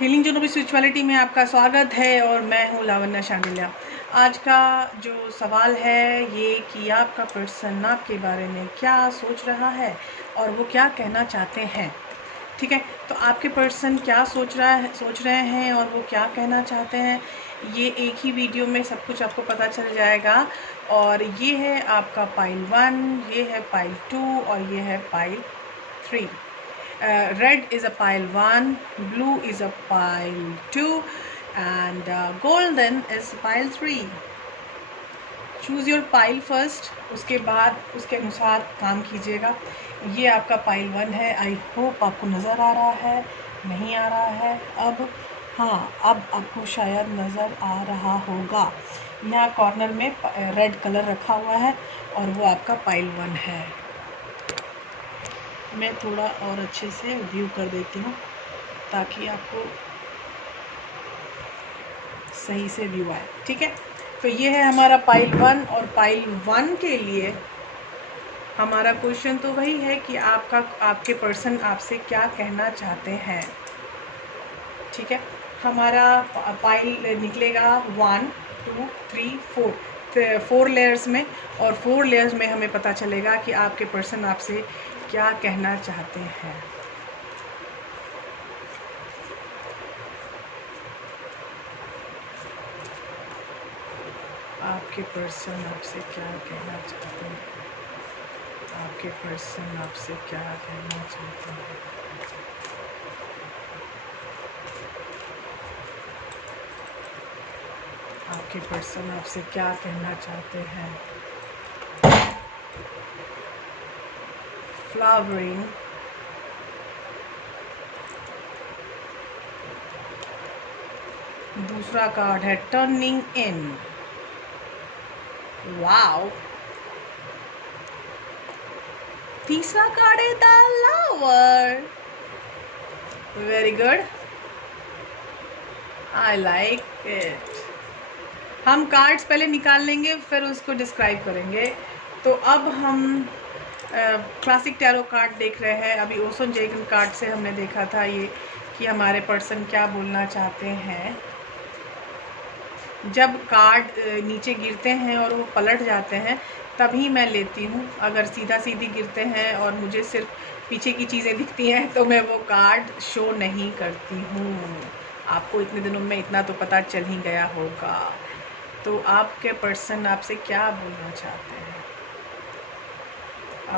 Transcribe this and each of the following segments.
Healing जोनों spirituality में आपका स्वागत है और मैं हूँ लावण्या शांडिल्या। आज का जो सवाल है ये कि आपका पर्सन आपके बारे में क्या सोच रहा है और वो क्या कहना चाहते हैं। ठीक है, तो आपके पर्सन क्या सोच रहे हैं और वो क्या कहना चाहते हैं, ये एक ही वीडियो में सब कुछ आपको पता चल जाएगा। और ये है आपका पाइल 1, ये है पाइल 2 और ये है pile 3। Red is a pile 1, blue is a pile 2 and golden is pile 3. Choose your pile first, उसके बाद उसके अनुसार काम कीजिएगा। ये आपका पाइल 1 है। आई होप आपको नज़र आ रहा है, नहीं आ रहा है अब? हाँ, अब आपको शायद नज़र आ रहा होगा। यहाँ कॉर्नर में रेड कलर रखा हुआ है और वो आपका पाइल 1 है। मैं थोड़ा और अच्छे से व्यू कर देती हूँ ताकि आपको सही से व्यू आए। ठीक है, तो ये है हमारा पाइल 1 और पाइल 1 के लिए हमारा क्वेश्चन तो वही है कि आपके पर्सन आपसे क्या कहना चाहते हैं। ठीक है, हमारा पाइल निकलेगा 1 2 3 4 लेयर्स में, और 4 लेयर्स में हमें पता चलेगा कि आपके पर्सन आपसे क्या कहना चाहते हैं। आपके पर्सन आपसे क्या कहना चाहते हैं, आपके पर्सन आपसे क्या कहना चाहते हैं। आपके पर्सन आपसे क्या कहना चाहते हैं। फ्लावरिंग, दूसरा कार्ड है टर्निंग इन। वाओ, तीसरा कार्ड है the lover. Very good, I like it. हम कार्ड्स पहले निकाल लेंगे फिर उसको डिस्क्राइब करेंगे। तो अब हम क्लासिक टैरो कार्ड देख रहे हैं। अभी ओसन जैगन कार्ड से हमने देखा था ये कि हमारे पर्सन क्या बोलना चाहते हैं। जब कार्ड नीचे गिरते हैं और वो पलट जाते हैं तभी मैं लेती हूँ। अगर सीधा सीधी गिरते हैं और मुझे सिर्फ पीछे की चीज़ें दिखती हैं तो मैं वो कार्ड शो नहीं करती हूँ। आपको इतने दिनों में इतना तो पता चल ही गया होगा। तो आपके पर्सन आपसे क्या बोलना चाहते हैं,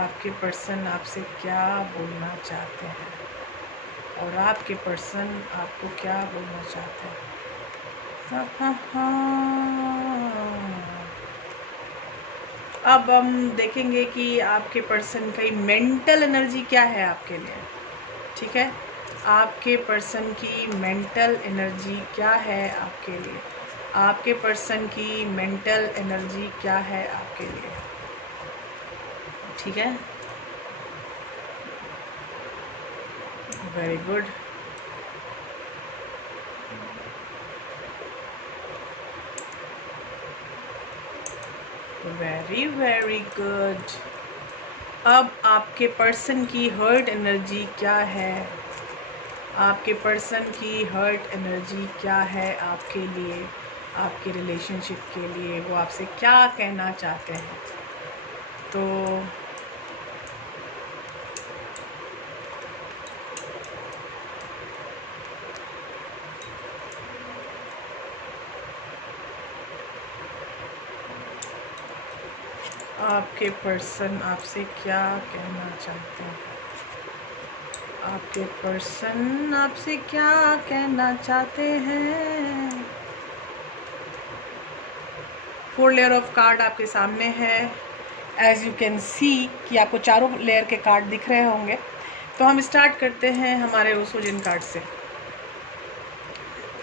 आपके पर्सन आपसे क्या बोलना चाहते हैं और आपके पर्सन आपको क्या बोलना चाहते हैं। अब हम देखेंगे कि आपके पर्सन की मेंटल एनर्जी क्या है आपके लिए। ठीक है, आपके पर्सन की मेंटल एनर्जी क्या है आपके लिए, आपके पर्सन की मेंटल एनर्जी क्या है आपके लिए। ठीक है, very good. Very very good. अब आपके पर्सन की हर्ट एनर्जी क्या है, आपके पर्सन की हर्ट एनर्जी क्या है आपके लिए, आपके रिलेशनशिप के लिए। वो आपसे क्या कहना चाहते हैं। तो आपके पर्सन आपसे क्या कहना चाहते हैं, आपके पर्सन आपसे क्या कहना चाहते हैं। 4 लेयर ऑफ कार्ड आपके सामने है। एज यू कैन सी कि आपको चारों लेयर के कार्ड दिख रहे होंगे। तो हम स्टार्ट करते हैं हमारे ओसोजन कार्ड से।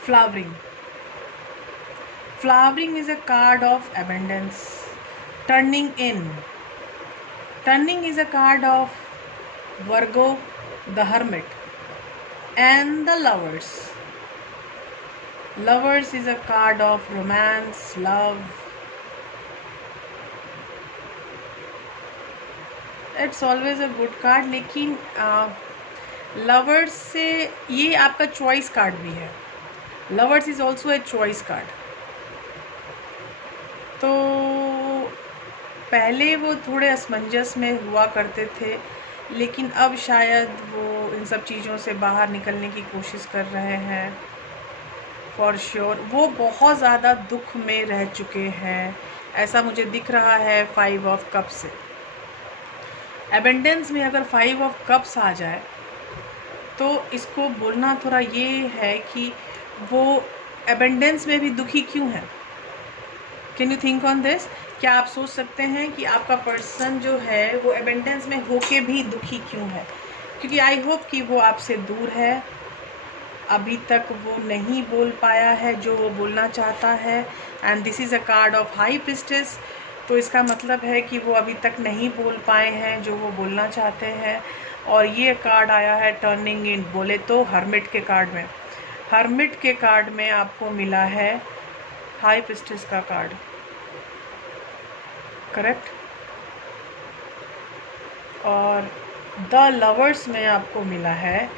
Flowering, flowering is a card of abundance. Turning in, turning is a card of Virgo, the Hermit, and the Lovers. Lovers is a card of romance, love. It's always a good card, लेकिन lovers से ये आपका choice card भी है। Lovers is also a choice card. तो पहले वो थोड़े असमंजस में हुआ करते थे, लेकिन अब शायद वो इन सब चीज़ों से बाहर निकलने की कोशिश कर रहे हैं। फॉर श्योर वो बहुत ज़्यादा दुख में रह चुके हैं, ऐसा मुझे दिख रहा है 5 ऑफ कप्स से। एबेंडेंस में अगर 5 ऑफ कप्स आ जाए तो इसको बोलना थोड़ा ये है कि वो एबेंडेंस में भी दुखी क्यों है। Can you think on this? क्या आप सोच सकते हैं कि आपका पर्सन जो है वो एबेंडेंस में होके भी दुखी क्यों है? क्योंकि आई होप कि वो आपसे दूर है, अभी तक वो नहीं बोल पाया है जो वो बोलना चाहता है। And this is a card of high priestess, तो इसका मतलब है कि वो अभी तक नहीं बोल पाए हैं जो वो बोलना चाहते हैं। और ये कार्ड आया है टर्निंग इन, बोले तो हर्मिट के कार्ड में। हर्मिट के कार्ड में आपको मिला है हाई प्रीस्टेस का कार्ड, करेक्ट। और द लवर्स में आपको मिला है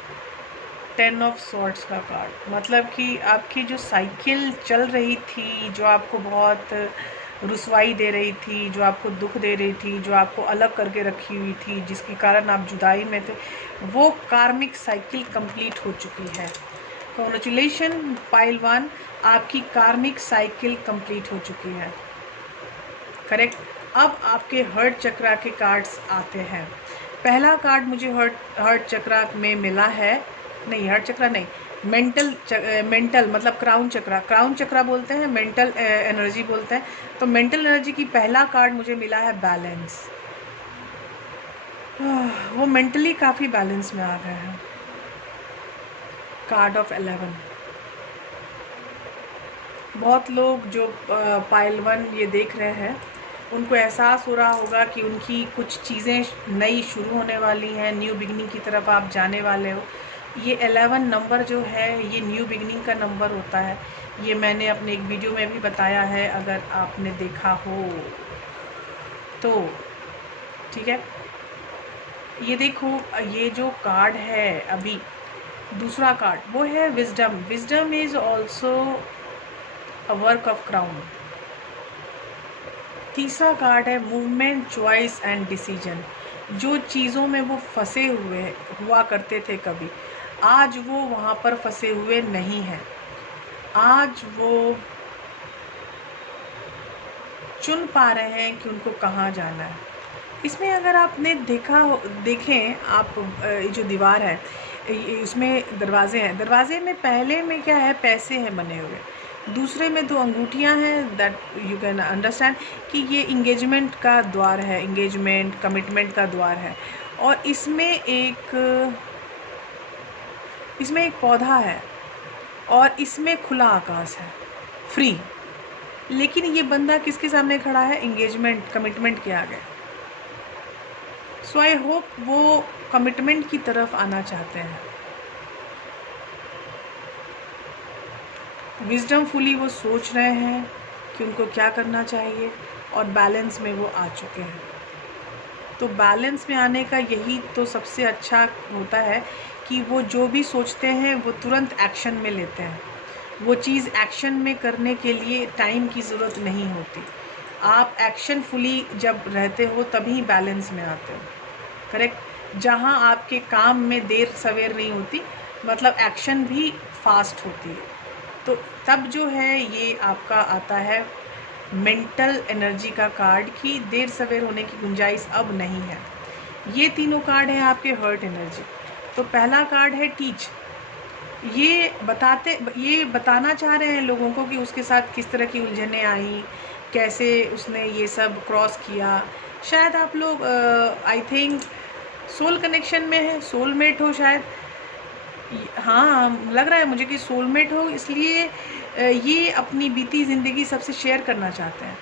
10 ऑफ सॉर्ड्स का कार्ड। मतलब कि आपकी जो साइकिल चल रही थी, जो आपको बहुत रुसवाई दे रही थी, जो आपको दुख दे रही थी, जो आपको अलग करके रखी हुई थी, जिसके कारण आप जुदाई में थे, वो कार्मिक साइकिल कंप्लीट हो चुकी है। कॉन्ग्रेचुलेशन पाइल 1, आपकी कार्मिक साइकिल कंप्लीट हो चुकी है, करेक्ट। अब आपके हर्ट चक्रा के कार्ड्स आते हैं। पहला कार्ड मुझे हर्ट चक्रा में मिला है, नहीं हर्ट चक्रा नहीं, मेंटल मतलब क्राउन चक्रा। क्राउन चक्रा बोलते हैं, मेंटल एनर्जी बोलते हैं। तो मेंटल एनर्जी की पहला कार्ड मुझे मिला है बैलेंस। वो मेंटली काफ़ी बैलेंस में आ गए हैं। Card of 11। बहुत लोग जो पाइल 1 ये देख रहे हैं, उनको एहसास हो रहा होगा कि उनकी कुछ चीज़ें नई शुरू होने वाली हैं, न्यू बिगनिंग की तरफ आप जाने वाले हो। ये 11 नंबर जो है ये न्यू बिगनिंग का नंबर होता है। ये मैंने अपने एक वीडियो में भी बताया है, अगर आपने देखा हो तो, ठीक है। ये देखो, ये जो कार्ड है अभी दूसरा कार्ड, वो है wisdom. Wisdom is also a work of crown. तीसरा कार्ड है मूवमेंट, चॉइस एंड डिसीजन। जो चीज़ों में वो फंसे हुआ करते थे कभी, आज वो वहाँ पर फंसे हुए नहीं हैं। आज वो चुन पा रहे हैं कि उनको कहाँ जाना है। इसमें अगर आपने देखें आप, जो दीवार है इसमें दरवाजे हैं। दरवाजे में पहले में क्या है, पैसे हैं बने हुए, दूसरे में 2 अंगूठियां हैं। दैट यू कैन अंडरस्टैंड कि ये इंगेजमेंट का द्वार है, इंगेजमेंट कमिटमेंट का द्वार है। और इसमें एक पौधा है और इसमें खुला आकाश है, फ्री। लेकिन ये बंदा किसके सामने खड़ा है? इंगेजमेंट, कमिटमेंट के आगे। सो आई होप वो कमिटमेंट की तरफ आना चाहते हैं। विजडमफुली वो सोच रहे हैं कि उनको क्या करना चाहिए, और बैलेंस में वो आ चुके हैं। तो बैलेंस में आने का यही तो सबसे अच्छा होता है कि वो जो भी सोचते हैं वो तुरंत एक्शन में लेते हैं। वो चीज़ एक्शन में करने के लिए टाइम की ज़रूरत नहीं होती। आप एक्शन फुली जब रहते हो तभी बैलेंस में आते हो, करेक्ट। जहाँ आपके काम में देर सवेर नहीं होती, मतलब एक्शन भी फास्ट होती है, तो तब जो है ये आपका आता है मेंटल एनर्जी का कार्ड की देर सवेर होने की गुंजाइश अब नहीं है। ये तीनों कार्ड हैं आपके हर्ट एनर्जी। तो पहला कार्ड है टीच। ये बताना चाह रहे हैं लोगों को कि उसके साथ किस तरह की उलझनें आई, कैसे उसने ये सब क्रॉस किया। शायद आप लोग आई थिंक सोल कनेक्शन में है, सोलमेट हो शायद। हाँ, लग रहा है मुझे कि सोलमेट हो, इसलिए ये अपनी बीती ज़िंदगी सबसे शेयर करना चाहते हैं।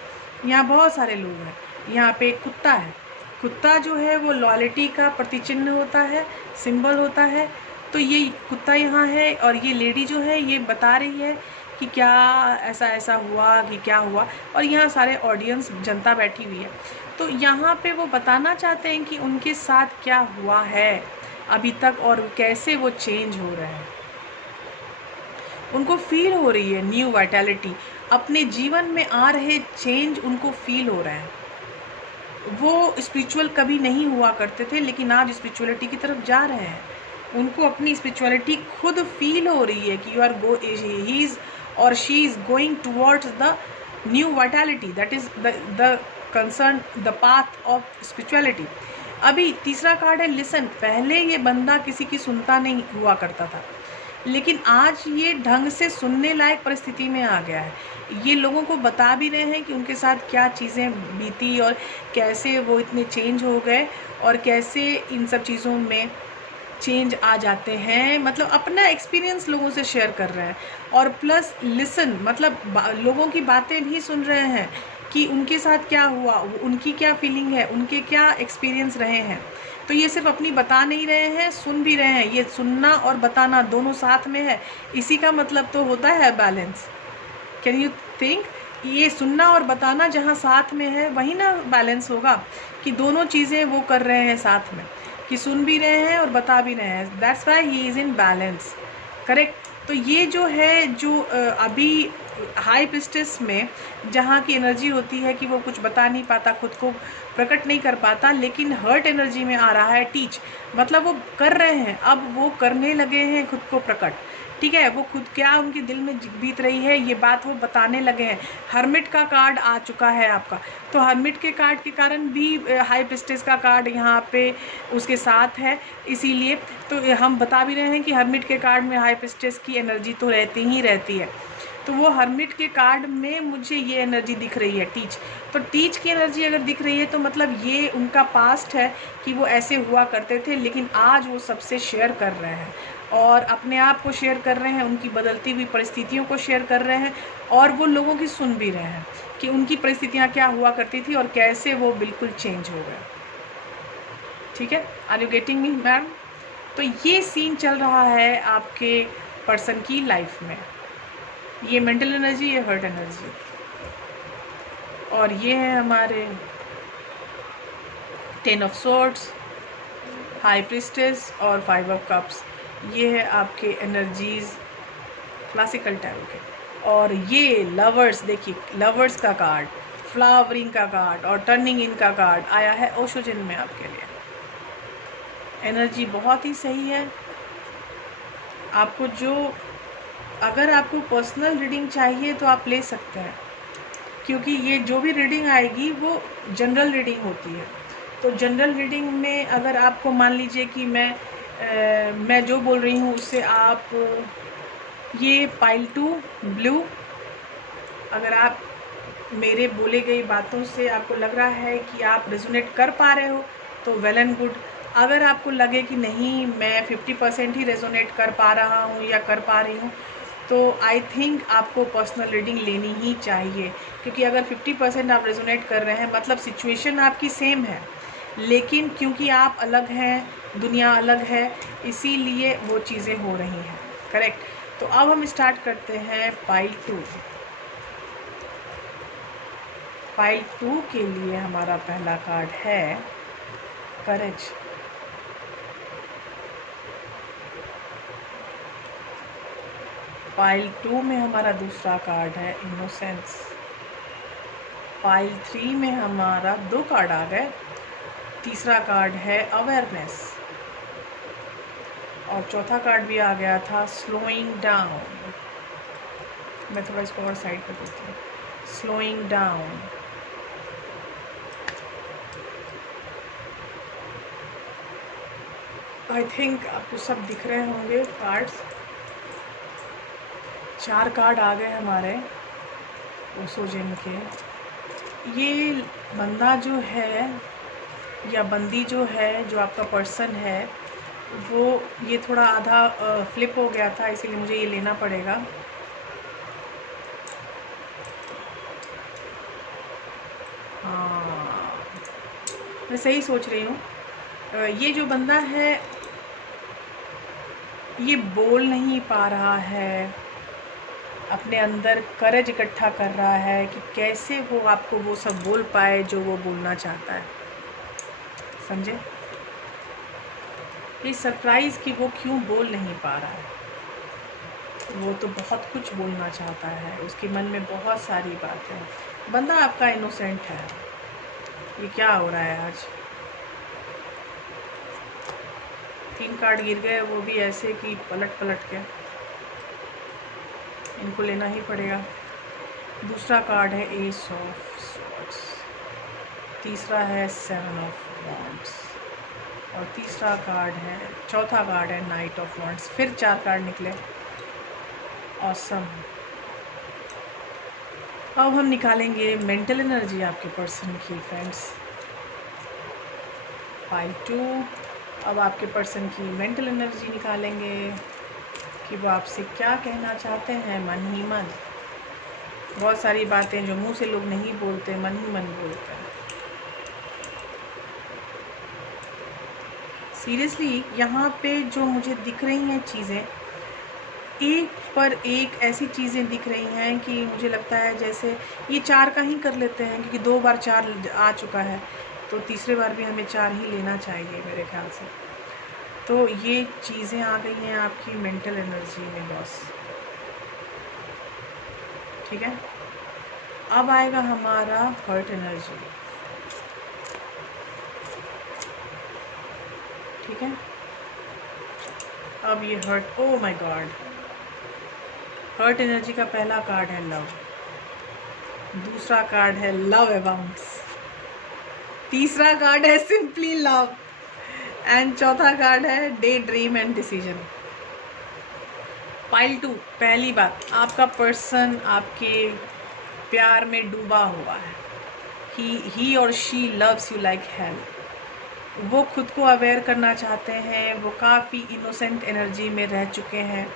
यहाँ बहुत सारे लोग हैं। यहाँ पे एक कुत्ता है। कुत्ता जो है वो लॉयल्टी का प्रतिचिन्ह होता है, सिंबल होता है। तो ये कुत्ता यहाँ है और ये लेडी जो है ये बता रही है कि क्या ऐसा हुआ, कि क्या हुआ। और यहाँ सारे ऑडियंस, जनता बैठी हुई है। तो यहाँ पे वो बताना चाहते हैं कि उनके साथ क्या हुआ है। अभी तक, और कैसे वो चेंज हो रहे हैं। उनको फील हो रही है न्यू वाइटैलिटी, अपने जीवन में आ रहे चेंज उनको फील हो रहे हैं। वो स्पिरिचुअल कभी नहीं हुआ करते थे, लेकिन आज स्पिरिचुअलिटी की तरफ जा रहे हैं। उनको अपनी स्पिरिचुअलिटी खुद फील हो रही है कि ही इज और she is going towards the new vitality, that is the concern, the path of spirituality. अभी तीसरा कार्ड है लिसन। पहले ये बंदा किसी की सुनता नहीं हुआ करता था, लेकिन आज ये ढंग से सुनने लायक परिस्थिति में आ गया है। ये लोगों को बता भी रहे हैं कि उनके साथ क्या चीज़ें बीती और कैसे वो इतने चेंज हो गए और कैसे इन सब चीज़ों में चेंज आ जाते हैं। मतलब अपना एक्सपीरियंस लोगों से शेयर कर रहे हैं। और प्लस लिसन मतलब लोगों की बातें भी सुन रहे हैं कि उनके साथ क्या हुआ, उनकी क्या फीलिंग है, उनके क्या एक्सपीरियंस रहे हैं। तो ये सिर्फ अपनी बता नहीं रहे हैं, सुन भी रहे हैं। ये सुनना और बताना दोनों साथ में है, इसी का मतलब तो होता है बैलेंस। कैन यू थिंक, ये सुनना और बताना जहाँ साथ में है वही ना बैलेंस होगा, कि दोनों चीज़ें वो कर रहे हैं साथ में, कि सुन भी रहे हैं और बता भी रहे हैं। That's why he is in balance, correct. तो ये जो है, जो अभी हाई प्रिस्टेस में जहाँ की एनर्जी होती है कि वो कुछ बता नहीं पाता, खुद को प्रकट नहीं कर पाता, लेकिन हर्ट एनर्जी में आ रहा है टीच, मतलब वो कर रहे हैं, अब वो करने लगे हैं खुद को प्रकट। ठीक है, वो खुद क्या उनके दिल में बीत रही है ये बात वो बताने लगे हैं। हर्मिट का कार्ड आ चुका है आपका, तो हर्मिट के कार्ड के कारण भी हाई प्रिस्टेस का कार्ड यहाँ पे उसके साथ है, इसीलिए तो हम बता भी रहे हैं कि हर्मिट के कार्ड में हाई प्रिस्टेस की एनर्जी तो रहती ही रहती है। तो वो हर्मिट के कार्ड में मुझे ये एनर्जी दिख रही है टीच। तो टीच की एनर्जी अगर दिख रही है तो मतलब ये उनका पास्ट है कि वो ऐसे हुआ करते थे, लेकिन आज वो सबसे शेयर कर रहे हैं और अपने आप को शेयर कर रहे हैं, उनकी बदलती हुई परिस्थितियों को शेयर कर रहे हैं, और वो लोगों की सुन भी रहे हैं कि उनकी परिस्थितियाँ क्या हुआ करती थी और कैसे वो बिल्कुल चेंज हो गए। ठीक है, are you getting me ma'am? तो ये सीन चल रहा है आपके पर्सन की लाइफ में, ये मेंटल एनर्जी, ये हर्ट एनर्जी, और ये है हमारे 10 ऑफ सोर्ड्स, हाई प्रिस्टेस और 5 ऑफ कप्स। ये है आपके एनर्जीज क्लासिकल टैरो के। और ये लवर्स, देखिए लवर्स का कार्ड, फ्लावरिंग का कार्ड और टर्निंग इन का कार्ड आया है ओशोजिन में आपके लिए। एनर्जी बहुत ही सही है। आपको जो, अगर आपको पर्सनल रीडिंग चाहिए तो आप ले सकते हैं, क्योंकि ये जो भी रीडिंग आएगी वो जनरल रीडिंग होती है। तो जनरल रीडिंग में अगर आपको मान लीजिए कि मैं जो बोल रही हूँ उससे आप ये पाइल 2 ब्लू, अगर आप मेरे बोले गई बातों से आपको लग रहा है कि आप रेजोनेट कर पा रहे हो तो वेल एंड गुड। अगर आपको लगे कि नहीं मैं 50% ही रेजोनेट कर पा रहा हूँ या कर पा रही हूँ, तो आई थिंक आपको पर्सनल रीडिंग लेनी ही चाहिए, क्योंकि अगर 50% आप रेजोनेट कर रहे हैं मतलब सिचुएशन आपकी सेम है, लेकिन क्योंकि आप अलग हैं, दुनिया अलग है, इसीलिए वो चीज़ें हो रही हैं। करेक्ट। तो अब हम स्टार्ट करते हैं पाइल 2। पाइल 2 के लिए हमारा पहला कार्ड है करेज। पाइल 2 में हमारा दूसरा कार्ड है इनोसेंस। पाइल 3 में हमारा 2 कार्ड आ गए, तीसरा कार्ड है अवेयरनेस, और चौथा कार्ड भी आ गया था स्लोइंग डाउन। मैं थोड़ा इसको और साइड कर देती हूँ। Slowing down. आई थिंक आपको सब दिख रहे होंगे कार्ड्स। 4 कार्ड आ गए हमारे ओशोजिन के। ये बंदा जो है या बंदी जो है, जो आपका पर्सन है, वो ये थोड़ा आधा फ्लिप हो गया था, इसीलिए मुझे ये लेना पड़ेगा। हाँ, मैं सही सोच रही हूँ। ये जो बंदा है ये बोल नहीं पा रहा है, अपने अंदर करेज इकट्ठा कर रहा है कि कैसे वो आपको वो सब बोल पाए जो वो बोलना चाहता है। समझे? ये सरप्राइज़ कि वो क्यों बोल नहीं पा रहा है। वो तो बहुत कुछ बोलना चाहता है, उसके मन में बहुत सारी बातें हैं। बंदा आपका इनोसेंट है। ये क्या हो रहा है आज? 3 कार्ड गिर गए, वो भी ऐसे कि पलट पलट के। इनको लेना ही पड़ेगा। दूसरा कार्ड है एस ऑफ स्वॉर्ड्स, तीसरा है 7 ऑफ वॉन्ड्स और चौथा कार्ड है नाइट ऑफ वॉन्ड्स। फिर 4 कार्ड निकले। ऑसम। अब हम निकालेंगे मेंटल एनर्जी आपके पर्सन की फ्रेंड्स। 5-2। अब आपके पर्सन की मेंटल एनर्जी निकालेंगे कि वो आपसे क्या कहना चाहते हैं मन ही मन। बहुत सारी बातें जो मुंह से लोग नहीं बोलते, मन ही मन बोलते हैं। सीरियसली यहाँ पे जो मुझे दिख रही हैं चीज़ें, एक पर एक ऐसी चीज़ें दिख रही हैं कि मुझे लगता है जैसे ये 4 का ही कर लेते हैं, क्योंकि 2 बार 4 आ चुका है, तो तीसरे बार भी हमें 4 ही लेना चाहिए मेरे ख्याल से। तो ये चीज़ें आ गई हैं आपकी मेंटल एनर्जी में बॉस। ठीक है, अब आएगा हमारा हर्ट एनर्जी। ठीक है, अब ये heart, oh my God, heart energy का पहला कार्ड है लव, दूसरा कार्ड है लव अबाउंड्स, तीसरा कार्ड है सिंपली लव एंड चौथा कार्ड है daydream and decision. Pile 2। पहली बात, आपका पर्सन आपके प्यार में डूबा हुआ है। ही और she loves you like hell. वो खुद को अवेयर करना चाहते हैं, वो काफ़ी इनोसेंट एनर्जी में रह चुके हैं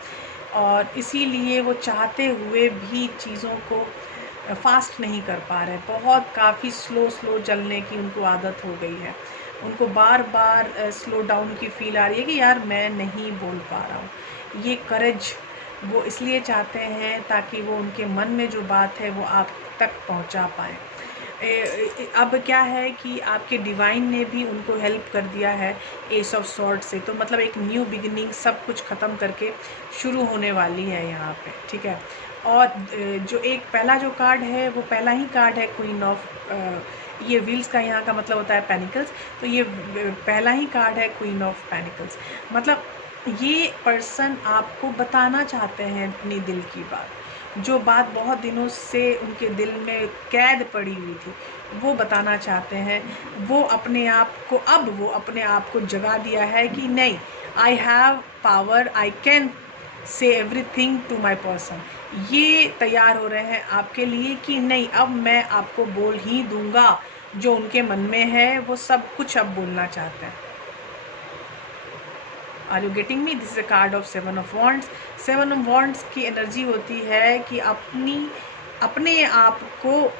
और इसीलिए वो चाहते हुए भी चीज़ों को फास्ट नहीं कर पा रहे। बहुत काफ़ी स्लो चलने की उनको आदत हो गई है। उनको बार बार स्लो डाउन की फील आ रही है कि यार मैं नहीं बोल पा रहा हूँ। ये करेज वो इसलिए चाहते हैं ताकि वो उनके मन में जो बात है वो आप तक पहुँचा पाएँ। अब क्या है कि आपके डिवाइन ने भी उनको हेल्प कर दिया है एस ऑफ सॉर्ड से, तो मतलब एक न्यू बिगिनिंग, सब कुछ ख़त्म करके शुरू होने वाली है यहाँ पे। ठीक है, और जो एक पहला जो कार्ड है वो पहला ही कार्ड है क्वीन ऑफ, ये व्हील्स का यहाँ का मतलब होता है पेनिकल्स, तो ये पहला ही कार्ड है क्वीन ऑफ पेनिकल्स। मतलब ये पर्सन आपको बताना चाहते हैं अपनी दिल की बात, जो बात बहुत दिनों से उनके दिल में कैद पड़ी हुई थी, वो बताना चाहते हैं। वो अपने आप को जगा दिया है कि नहीं, I have power, I can say everything to my person. ये तैयार हो रहे हैं आपके लिए कि नहीं, अब मैं आपको बोल ही दूंगा जो उनके मन में है, वो सब कुछ अब बोलना चाहते हैं। Are you getting me? This is a card of 7 of wands. 7 of wands की एनर्जी होती है कि अपने आप को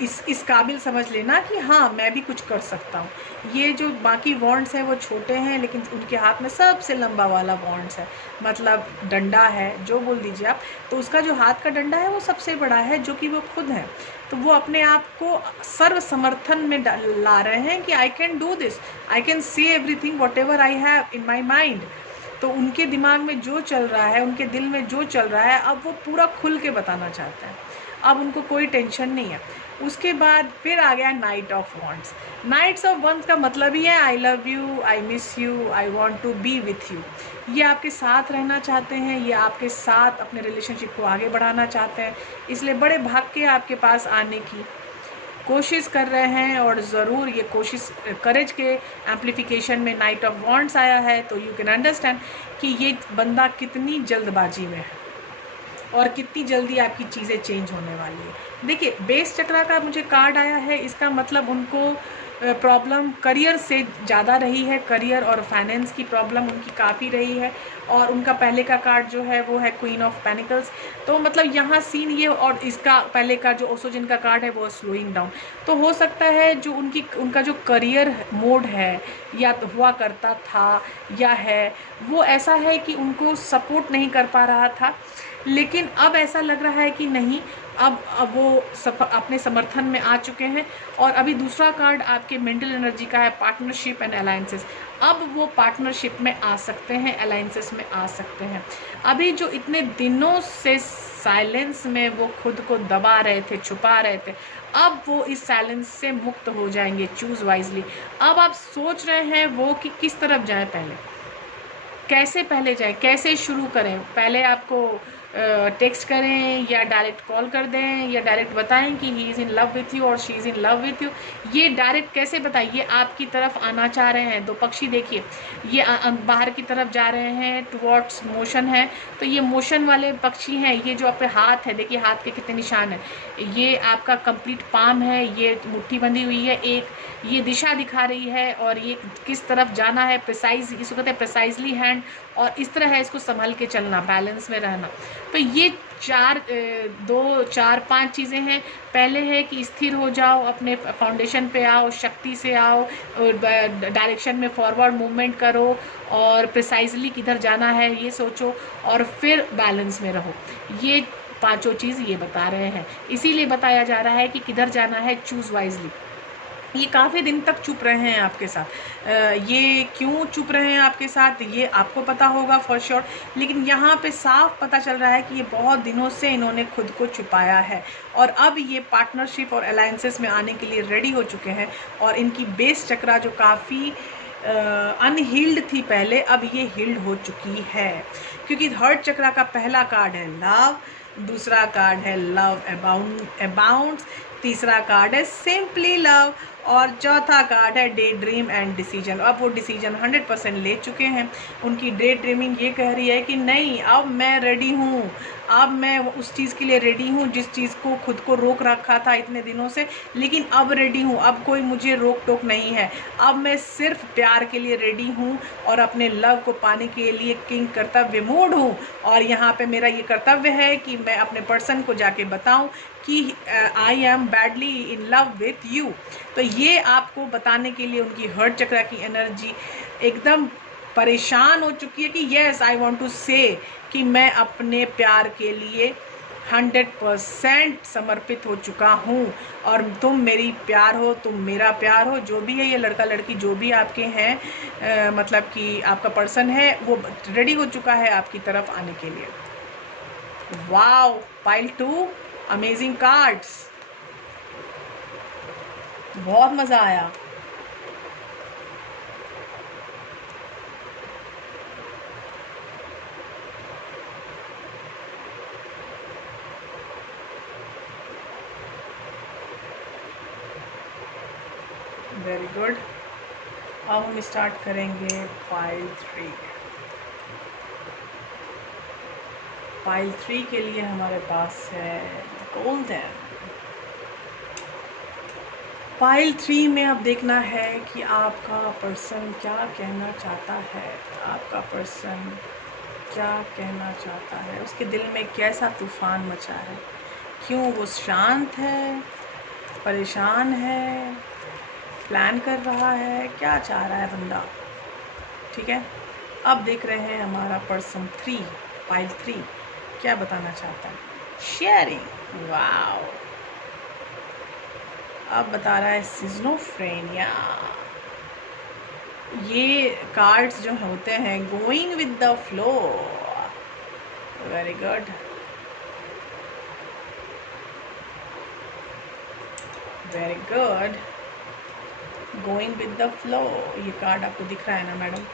इस काबिल समझ लेना कि हाँ मैं भी कुछ कर सकता हूँ। ये जो बाकी वॉन्ड्स हैं वो छोटे हैं, लेकिन उनके हाथ में सबसे लंबा वाला वॉन्ड्स है, मतलब डंडा है जो बोल दीजिए आप, तो उसका जो हाथ का डंडा है वो सबसे बड़ा है, जो कि वो खुद है। तो वो अपने आप को सर्व समर्थन में ला रहे हैं कि I can do this, I can say everything what ever I have in my mind. तो उनके दिमाग में जो चल रहा है, उनके दिल में जो चल रहा है, अब वो पूरा खुल के बताना चाहते हैं। अब उनको कोई टेंशन नहीं है। उसके बाद फिर आ गया knight of wands. Knights of wands का मतलब ही है I love you, I miss you, I want to be with you. ये आपके साथ रहना चाहते हैं, ये आपके साथ अपने रिलेशनशिप को आगे बढ़ाना चाहते हैं, इसलिए बड़े भाग के आपके पास आने की कोशिश कर रहे हैं। और ज़रूर ये कोशिश करेज के एम्प्लीफिकेशन में नाइट ऑफ वॉन्ड्स आया है, तो यू कैन अंडरस्टैंड कि ये बंदा कितनी जल्दबाजी में है और कितनी जल्दी आपकी चीज़ें चेंज होने वाली है। देखिए, बेस चक्रा का मुझे कार्ड आया है, इसका मतलब उनको प्रॉब्लम करियर से ज़्यादा रही है, करियर और फाइनेंस की प्रॉब्लम उनकी काफ़ी रही है। और उनका पहले का कार्ड जो है वो है क्वीन ऑफ पेनिकल्स, तो मतलब यहाँ सीन ये, और इसका पहले का जो ओसोजन का कार्ड है वो स्लोइंग डाउन। तो हो सकता है जो उनका जो करियर मोड है या तो हुआ करता था या है, वो ऐसा है कि उनको सपोर्ट नहीं कर पा रहा था लेकिन अब ऐसा लग रहा है कि नहीं, अब वो अपने समर्थन में आ चुके हैं। और अभी दूसरा कार्ड आपके मेंटल एनर्जी का है, पार्टनरशिप एंड अलायंसेस। अब वो पार्टनरशिप में आ सकते हैं, अलायंसेस में आ सकते हैं। अभी जो इतने दिनों से साइलेंस में वो खुद को दबा रहे थे, छुपा रहे थे, अब वो इस साइलेंस से मुक्त हो जाएंगे। Choose wisely. अब आप सोच रहे हैं वो कि किस तरफ जाएं, पहले कैसे पहले जाएं, कैसे शुरू करें। पहले आपको टेक्स्ट करें या डायरेक्ट कॉल कर दें या डायरेक्ट बताएं कि he is in love with you और she is in love with you. ये डायरेक्ट कैसे बताएं, ये आपकी तरफ आना चाह रहे हैं। दो पक्षी देखिए, ये बाहर की तरफ जा रहे हैं, टुवर्ड्स मोशन है। तो ये मोशन वाले पक्षी हैं। ये जो आपके हाथ है, देखिए हाथ के कितने निशान हैं। ये आपका कंप्लीट पाम है, ये मुट्ठी बंधी हुई है, एक ये दिशा दिखा रही है और ये किस तरफ जाना है, प्रिसाइज, इसको कहते हैं प्रिसाइजली हैंड। और इस तरह है इसको संभल के चलना, बैलेंस में रहना। तो ये 2 4 5 चीज़ें हैं। पहले है कि स्थिर हो जाओ, अपने फाउंडेशन पे आओ, शक्ति से आओ, डायरेक्शन में फॉरवर्ड मूवमेंट करो और प्रिसाइजली किधर जाना है ये सोचो, और फिर बैलेंस में रहो। ये 5 चीज़ ये बता रहे हैं। इसीलिए बताया जा रहा है कि किधर जाना है, चूज वाइजली। ये काफ़ी दिन तक चुप रहे हैं आपके साथ। ये क्यों चुप रहे हैं आपके साथ ये आपको पता होगा फॉर श्योर। लेकिन यहाँ पे साफ पता चल रहा है कि ये बहुत दिनों से इन्होंने खुद को छुपाया है और अब ये पार्टनरशिप और अलायंसेस में आने के लिए रेडी हो चुके हैं। और इनकी बेस चक्रा जो काफ़ी अनहील्ड थी पहले, अब ये हील्ड हो चुकी है। क्योंकि हर्ट चक्रा का पहला कार्ड है लव, दूसरा कार्ड है लव अबाउंड्स, तीसरा कार्ड है सिंपली लव और चौथा कार्ड है डे ड्रीम एंड डिसीजन। अब वो डिसीजन 100% ले चुके हैं। उनकी डे ड्रीमिंग ये कह रही है कि नहीं, अब मैं रेडी हूँ, अब मैं उस चीज़ के लिए रेडी हूँ जिस चीज़ को खुद को रोक रखा था इतने दिनों से, लेकिन अब रेडी हूँ, अब कोई मुझे रोक टोक नहीं है। अब मैं सिर्फ प्यार के लिए रेडी हूँ और अपने लव को पाने के लिए किंग कर्तव्य मूड हूँ। और यहाँ पे मेरा ये कर्तव्य है कि मैं अपने पर्सन को जाके बताऊँ कि I am badly in love with you. तो ये आपको बताने के लिए उनकी हर्ट चक्रा की एनर्जी एकदम परेशान हो चुकी है कि येस आई वांट टू से कि मैं अपने प्यार के लिए 100% समर्पित हो चुका हूँ और तुम मेरी प्यार हो, तुम मेरा प्यार हो, जो भी है ये लड़का लड़की जो भी आपके हैं, मतलब कि आपका पर्सन है वो रेडी हो चुका है आपकी तरफ आने के लिए। वाओ, पाइल 2 अमेजिंग कार्ड्स, बहुत मज़ा आया। Very good. अब हम स्टार्ट करेंगे पाइल 3। पाइल 3 के लिए हमारे पास है गोल्डन। पाइल 3 में अब देखना है कि आपका पर्सन क्या कहना चाहता है। आपका पर्सन क्या कहना चाहता है, उसके दिल में कैसा तूफान मचा है, क्यों वो शांत है, परेशान है, प्लान कर रहा है, क्या चाह रहा है बंदा। ठीक है, अब देख रहे हैं हमारा पर्सन 3, पाइल 3 क्या बताना चाहता है। शेयरिंग, वाओ, अब बता रहा है सिज़ोफ्रेनिया। ये कार्ड्स जो होते हैं going with the flow. Very good, very good, going with the flow. ये कार्ड आपको दिख रहा है ना मैडम।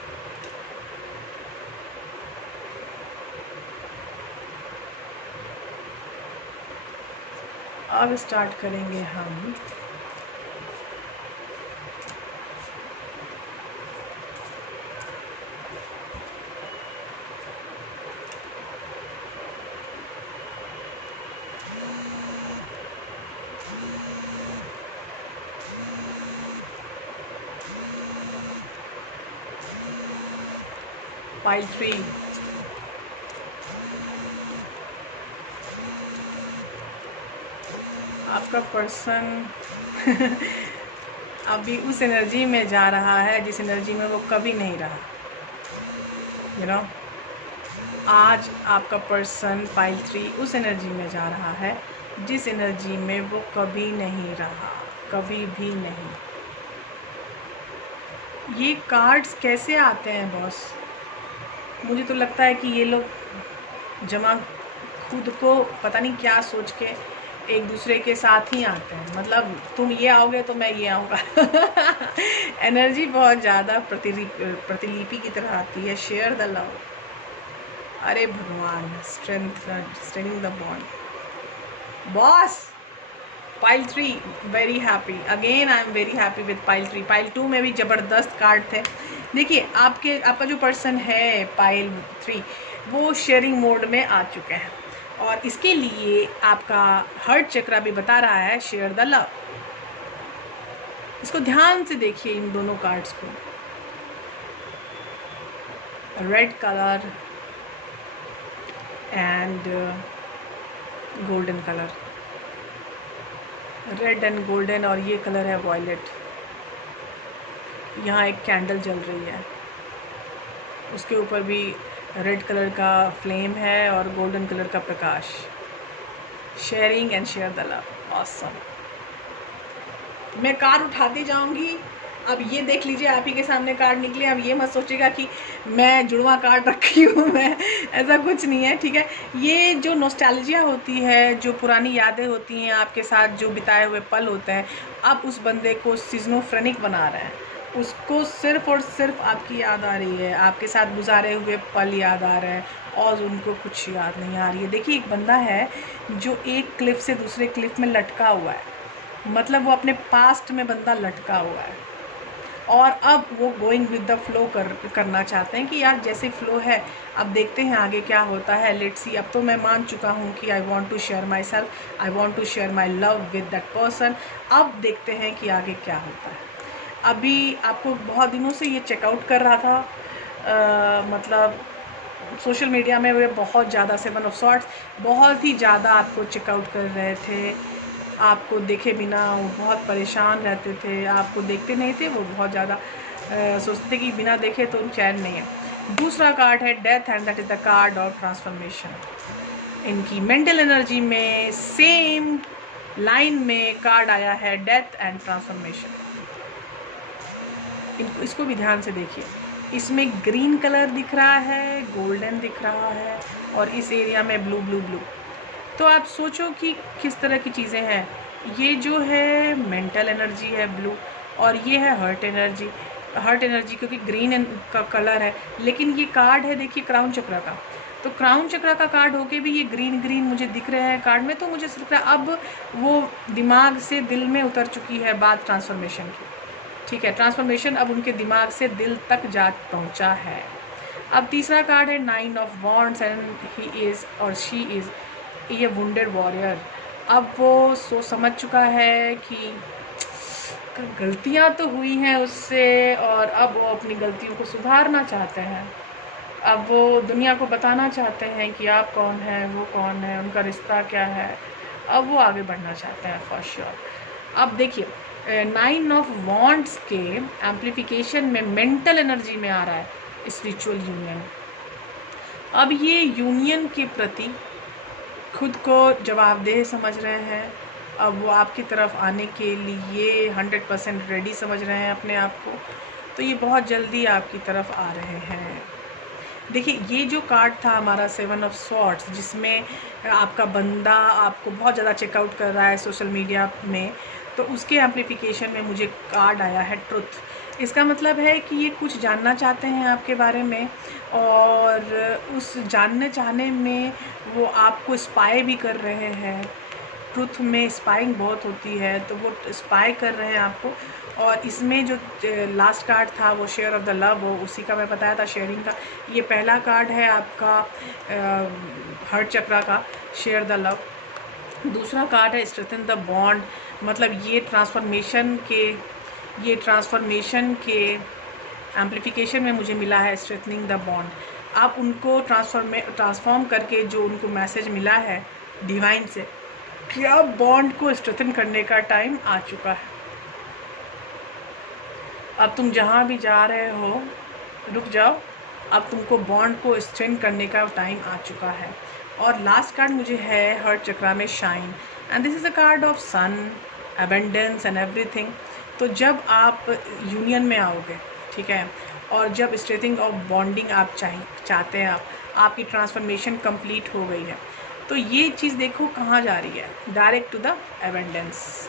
अब स्टार्ट करेंगे हम पाइल 3। आपका पर्सन अभी उस एनर्जी में जा रहा है जिस एनर्जी में वो कभी नहीं रहा। यू नो, आज आपका पर्सन पाइल 3 उस एनर्जी में जा रहा है जिस एनर्जी में वो कभी नहीं रहा, कभी भी नहीं। ये कार्ड्स कैसे आते हैं बॉस? मुझे तो लगता है कि ये लोग जमा खुद को पता नहीं क्या सोच के एक दूसरे के साथ ही आते हैं। मतलब तुम ये आओगे तो मैं ये आऊँगा। एनर्जी बहुत ज़्यादा प्रतिलिपि की तरह आती है। Share the love. अरे भगवान, strengthening the bond. Boss pile 3 very happy again. I am very happy with pile 3। Pile 2 में भी ज़बरदस्त कार्ड थे। देखिए आपका जो पर्सन है पाइल 3 वो शेयरिंग मोड में आ चुके हैं और इसके लिए आपका हार्ट चक्रा भी बता रहा है शेयर द लव। इसको ध्यान से देखिए, इन दोनों कार्ड्स को। Red colour and golden colour, red and golden, और ये कलर है वॉयलेट। यहाँ एक कैंडल जल रही है, उसके ऊपर भी रेड कलर का फ्लेम है और गोल्डन कलर का प्रकाश। Sharing and share the love. Awesome. मैं कार्ड उठाती जाऊंगी। अब ये देख लीजिए, आप ही के सामने कार्ड निकले। अब ये मत सोचिएगा कि मैं जुड़वा कार्ड रखी हूँ मैं, ऐसा कुछ नहीं है, ठीक है। ये जो नॉस्टैल्जिया होती है, जो पुरानी यादें होती हैं आपके साथ, जो बिताए हुए पल होते हैं, अब उस बंदे को सिज़्नोफ्रेनिक बना रहे हैं। उसको सिर्फ और सिर्फ आपकी याद आ रही है, आपके साथ गुजारे हुए पल याद आ रहे हैं और उनको कुछ याद नहीं आ रही है। देखिए एक बंदा है जो एक क्लिफ से दूसरे क्लिफ में लटका हुआ है, मतलब वो अपने पास्ट में बंदा लटका हुआ है और अब वो गोइंग विद द फ्लो करना चाहते हैं कि यार जैसे फ्लो है, अब देखते हैं आगे क्या होता है। Let's see. अब तो मैं मान चुका हूँ कि I want to share myself, I want to share my love with that person. अब देखते हैं कि आगे क्या होता है। अभी आपको बहुत दिनों से ये चेकआउट कर रहा था, मतलब सोशल मीडिया में वे बहुत ज़्यादा 7 ऑफ सॉर्ट्स बहुत ही ज़्यादा आपको चेकआउट कर रहे थे। आपको देखे बिना वो बहुत परेशान रहते थे, आपको देखते नहीं थे, वो बहुत ज़्यादा सोचते थे कि बिना देखे तो चैन नहीं है। दूसरा कार्ड है death and that is the card of transformation. इनकी मेंटल एनर्जी में सेम लाइन में कार्ड आया है डेथ एंड ट्रांसफॉर्मेशन। इसको भी ध्यान से देखिए। इसमें ग्रीन कलर दिख रहा है, गोल्डन दिख रहा है और इस एरिया में ब्लू ब्लू ब्लू। तो आप सोचो कि किस तरह की चीज़ें हैं। ये जो है मेंटल एनर्जी है ब्लू और ये है हर्ट एनर्जी। हर्ट एनर्जी क्योंकि ग्रीन का कलर है, लेकिन ये कार्ड है देखिए क्राउन चक्र का। तो क्राउन चक्र का कार्ड होके भी ये ग्रीन ग्रीन मुझे दिख रहे हैं कार्ड में। तो मुझे लगता है अब वो दिमाग से दिल में उतर चुकी है बात ट्रांसफॉर्मेशन की, ठीक है। ट्रांसफॉर्मेशन अब उनके दिमाग से दिल तक जा पहुंचा है। अब तीसरा कार्ड है 9 of wands and he is और शी इज़ ये वुंडेड वॉरियर। अब वो सोच समझ चुका है कि गलतियां तो हुई हैं उससे और अब वो अपनी गलतियों को सुधारना चाहते हैं। अब वो दुनिया को बताना चाहते हैं कि आप कौन हैं, वो कौन है, उनका रिश्ता क्या है। अब वो आगे बढ़ना चाहते हैं फॉर श्योर। अब देखिए 9 ऑफ वॉन्ड्स के एम्प्लीफिकेशन में मेंटल एनर्जी में आ रहा है स्पिरिचुअल यूनियन। अब ये यूनियन के प्रति खुद को जवाबदेह समझ रहे हैं। अब वो आपकी तरफ आने के लिए 100% रेडी समझ रहे हैं अपने आप को। तो ये बहुत जल्दी आपकी तरफ आ रहे हैं। देखिए ये जो कार्ड था हमारा 7 ऑफ सॉर्ट्स, जिसमें आपका बंदा आपको बहुत ज़्यादा चेकआउट कर रहा है सोशल मीडिया में, तो उसके एम्प्लीफिकेशन में मुझे कार्ड आया है ट्रुथ। इसका मतलब है कि ये कुछ जानना चाहते हैं आपके बारे में और उस जानने चाहने में वो आपको स्पाई भी कर रहे हैं। ट्रुथ में स्पाइंग बहुत होती है, तो वो स्पाई कर रहे हैं आपको। और इसमें जो लास्ट कार्ड था वो शेयर ऑफ द लव, वो उसी का मैं बताया था, शेयरिंग का। ये पहला कार्ड है आपका हार्ट चक्रा का, शेयर द लव। दूसरा कार्ड है स्ट्रेंथन द बॉन्ड, मतलब ये ट्रांसफॉर्मेशन के एम्प्लीफिकेशन में मुझे मिला है स्ट्रेंथनिंग द बॉन्ड। आप उनको ट्रांसफॉर्म करके जो उनको मैसेज मिला है डिवाइन से कि अब बॉन्ड को स्ट्रेंथन करने का टाइम आ चुका है। अब तुम जहाँ भी जा रहे हो रुक जाओ अब तुमको बॉन्ड को स्ट्रेंथ करने का टाइम आ चुका है। और लास्ट कार्ड मुझे है हर्ट चक्रा में shine, and this is a card of sun, abundance and everything. तो जब आप यूनियन में आओगे, ठीक है, और जब स्ट्रेथिंग ऑफ बॉन्डिंग आप चाहते हैं, आपकी ट्रांसफॉर्मेशन कंप्लीट हो गई है, तो ये चीज़ देखो कहाँ जा रही है, डायरेक्ट टू द एबेंडेंस।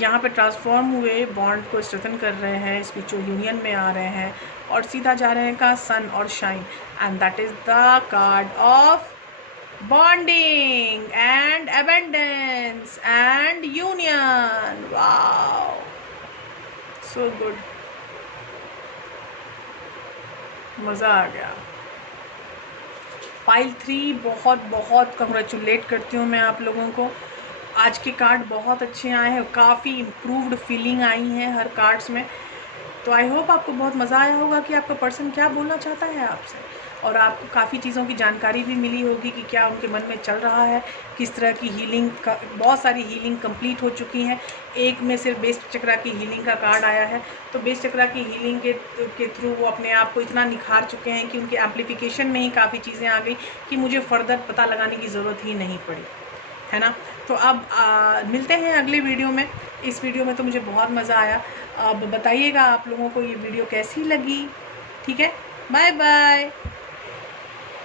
यहाँ पे ट्रांसफॉर्म हुए बॉन्ड को स्ट्रेथन कर रहे हैं, स्पिरिचुअल यूनियन में आ रहे हैं और सीधा जा रहे हैं का सन और shine, and that is the card of bonding and abundance and union. Wow, so good, मज़ा आ गया। पाइल 3 बहुत बहुत कंग्रेचुलेट करती हूँ मैं आप लोगों को। आज के कार्ड बहुत अच्छे आए हैं, काफ़ी इम्प्रूव्ड फीलिंग आई है हर कार्ड्स में। तो आई होप आपको बहुत मज़ा आया होगा कि आपका पर्सन क्या बोलना चाहता है आपसे, और आपको काफ़ी चीज़ों की जानकारी भी मिली होगी कि क्या उनके मन में चल रहा है, किस तरह की हीलिंग का। बहुत सारी हीलिंग कंप्लीट हो चुकी हैं। एक में सिर्फ बेस चक्रा की हीलिंग का कार्ड आया है, तो बेस चक्रा की हीलिंग के थ्रू वो अपने आप को इतना निखार चुके हैं कि उनके एम्प्लीफिकेशन में ही काफ़ी चीज़ें आ गई कि मुझे फ़र्दर पता लगाने की ज़रूरत ही नहीं पड़ी, है ना। तो अब मिलते हैं अगले वीडियो में। इस वीडियो में तो मुझे बहुत मज़ा आया। अब बताइएगा आप लोगों को ये वीडियो कैसी लगी, ठीक है। Bye bye.